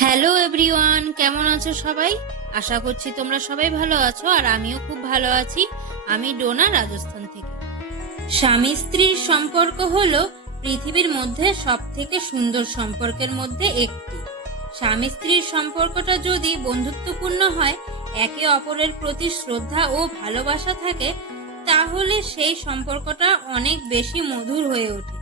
Hello everyone কেমন আছো সবাই? আশা করছি তোমরা সবাই ভালো আছো, আর আমিও খুব ভালো আছি। আমি ডোনা রাজস্থান থেকে। স্বামী স্ত্রীর সম্পর্ক হলো পৃথিবীর মধ্যে সব থেকে সুন্দর সম্পর্কের মধ্যে একটি। স্বামী স্ত্রীর সম্পর্কটা যদি বন্ধুত্বপূর্ণ হয়, একে অপরের প্রতি শ্রদ্ধা ও ভালোবাসা থাকে, তাহলে সেই সম্পর্কটা অনেক বেশি মধুর হয়ে ওঠে।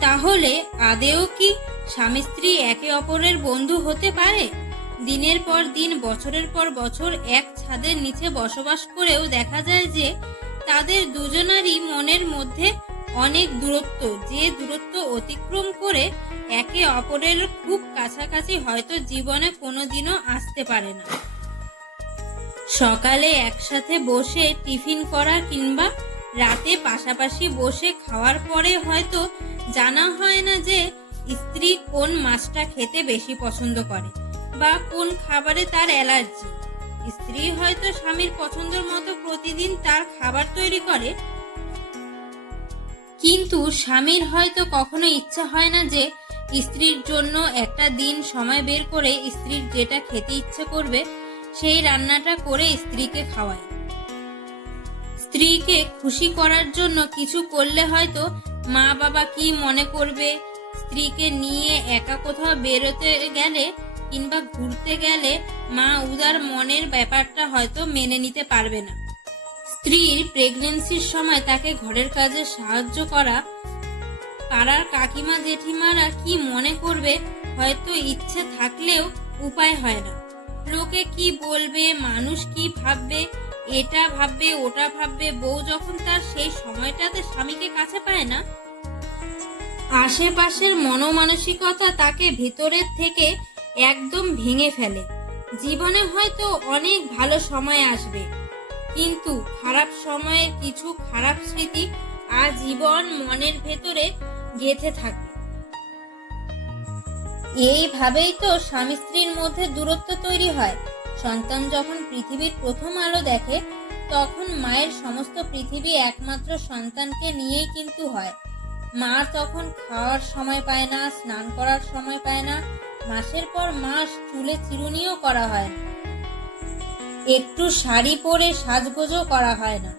তাহলে আদেও কি স্বামী স্ত্রী একে অপরের বন্ধু হতে পারে। দিনের পর দিন, বছরের পর বছর এক ছাদের নিচে বসবাস করেও দেখা যায় যে তাদের দুজনারই মনের মধ্যে অনেক দূরত্ব, যে দূরত্ব অতিক্রম করে একে অপরের খুব কাছাকাছি হয়তো জীবনে কোনোদিনও আসতে পারে না। সকালে একসাথে বসে টিফিন করা কিংবা রাতে পাশাপাশি বসে খাওয়ার পরে হয়তো জানা হয় না যে স্ত্রী কোন মাছটা খেতে বেশি পছন্দ করে বা কোন খাবারে তার অ্যালার্জি? স্ত্রী হয়তো স্বামীর পছন্দের মতো প্রতিদিন তার খাবার তৈরি করে, কিন্তু স্বামীর হয়তো কখনো ইচ্ছা হয় না যে স্ত্রীর জন্য একটা দিন সময় বের করে স্ত্রীর যেটা খেতে ইচ্ছে করবে সেই রান্নাটা করে স্ত্রীকে খাওয়ায়। স্ত্রীকে খুশি করার জন্য কিছু করলে হয়তো মা বাবা কি মনে করবে? স্ত্রীকে নিয়ে একা কোথাও বেরোতে গেলে কিংবা ঘুরতে গেলে মা উদার মনের ব্যাপারটা হয়তো মেনে নিতে পারবে না। স্ত্রীর প্রেগনেন্সির সময় তাকে ঘরের কাজে সাহায্য করা, পাড়ার কাকিমা জেঠিমারা কি মনে করবে হয়তো ইচ্ছে থাকলেও উপায় হয় না। লোকে কি বলবে, মানুষ কি ভাববে, এটা ভাববে, ওটা ভাববে, বউ যখন তার সেই সময়টাতে স্বামীকে কাছে পায় না আশেপাশের মনোমানসিকতা তাকে ভিতরের থেকে একদম ভেঙে ফেলে। জীবনে হয়তো অনেক ভালো সময় আসবে, কিন্তু খারাপ সময়ের কিছু খারাপ স্মৃতি আজীবন মনের ভেতরে গেঁথে থাকে এইভাবেই তো স্বামী স্ত্রীর মধ্যে দূরত্ব তৈরি হয়। সন্তান যখন পৃথিবীর প্রথম আলো দেখে, তখন মায়ের সমস্ত পৃথিবী একমাত্র সন্তানকে নিয়েই কিন্তু হয়। মা তখন খাওয়ার সময় পায় না, স্নান করার সময় পায় না। মাসের পর মাস চুলে চিরুনিও করা হয় না। একটু শাড়ি পরে সাজগোজও করা হয় না।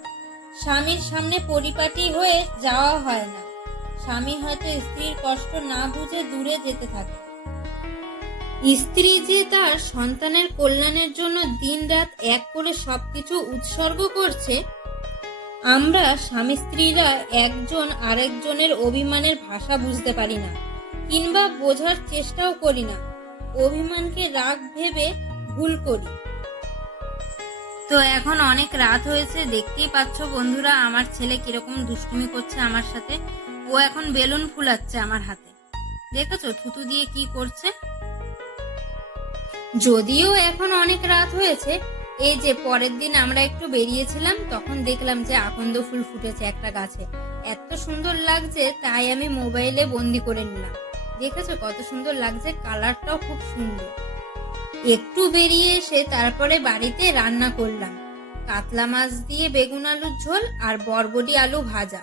স্বামীর সামনে পরিপাটি হয়ে যাওয়া হয় না। স্বামী হয়তো স্ত্রীর কষ্ট না বুঝে দূরে যেতে থাকে। স্ত্রী যে তার সন্তানের কল্যাণের জন্য দিনরাত এক করে সবকিছু উৎসর্গ করছে আমরা স্বামী স্ত্রীরা একজন আরেকজনের অভিমানের ভাষা বুঝতে পারি না কিংবা বোঝার চেষ্টাও করি না। অভিমানকে রাগ ভেবে ভুল করি। তো এখন অনেক রাত হয়েছে দেখতেই পাচ্ছ বন্ধুরা আমার ছেলে কীরকম দুষ্টুমি করছে আমার সাথে। ও এখন বেলুন ফুলাচ্ছে আমার হাতে। দেখেছ থুতু দিয়ে কি করছে? যদিও এখন অনেক রাত হয়েছে এই যে পরের দিন আমরা একটু বেরিয়েছিলাম, তখন দেখলাম যে আকন্দ ফুল ফুটেছে একটা গাছে। এত সুন্দর লাগছে, তাই আমি মোবাইলে বন্দি করে নিলাম। দেখেছ কত সুন্দর লাগছে, কালারটাও খুব সুন্দর। একটু বেরিয়ে এসে তারপরে বাড়িতে রান্না করলাম। কাতলা মাছ দিয়ে বেগুন আলুর ঝোল আর বরবটি আলু ভাজা।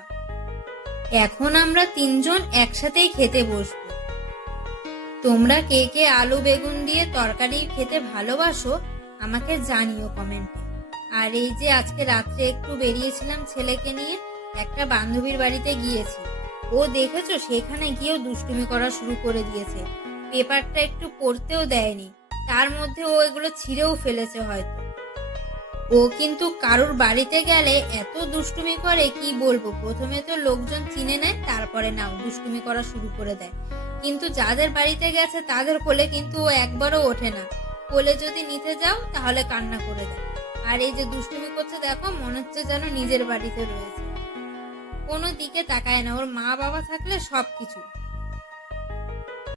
এখন আমরা তিনজন একসাথেই খেতে বসবো। তোমরা কে কে আলু বেগুন দিয়ে তরকারি খেতে ভালোবাসো আমাকে জানিও কমেন্টে। আর এই যে আজকে রাত্রে একটু বেরিয়েছিলাম ছেলেকে নিয়ে, একটা বান্ধবীর বাড়িতে গিয়েছি। ও দেখেছ, সেখানে গিয়েও দুষ্টুমি করা শুরু করে দিয়েছে। পেপারটা একটু পড়তেও দেয়নি। তার মধ্যে ও এগুলো ছিঁড়েও ফেলেছে হয়তো। ও কিন্তু কারোর বাড়িতে গেলে এত দুষ্টুমি করে, কি বলব? প্রথমে তো লোকজন চিনে নেয়, তারপরে নাও দুষ্টুমি করা শুরু করে দেয়। কিন্তু যাদের বাড়িতে গেছে, তাদের কোলে কিন্তু ও একবারও ওঠে না। কোলে যদি নিতে যাও, তাহলে কান্না করে দেয় আর এই যে দুষ্টুমি করছে, দেখো, মনে হচ্ছে যেন নিজের বাড়িতে রয়েছে। কোনো দিকে তাকায় না। ওর মা বাবা থাকলে সব কিছু